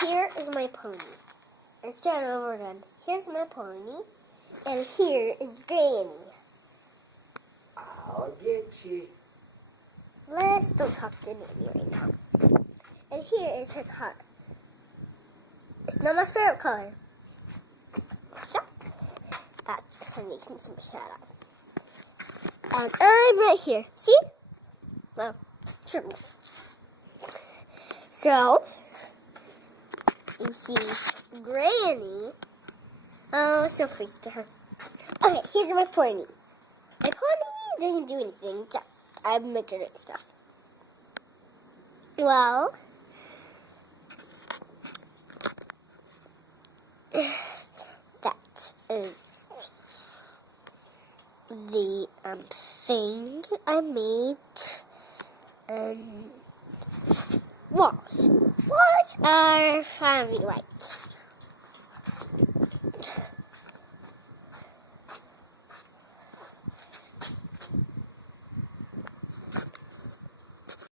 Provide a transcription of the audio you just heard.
here is my pony. Let's start over again. Here's my pony, and here is Granny. I'll get you. Let's don't talk to Granny right now. And here is her car. It's not my favorite color. So, that's making some shout out. And I'm right here. See? Well, sure. So, you see Granny. Oh, so freaks to her. Okay, here's my pony. My pony doesn't do anything. Just I'm making stuff. Well, that is the things I made. Walls. Walls are finally right.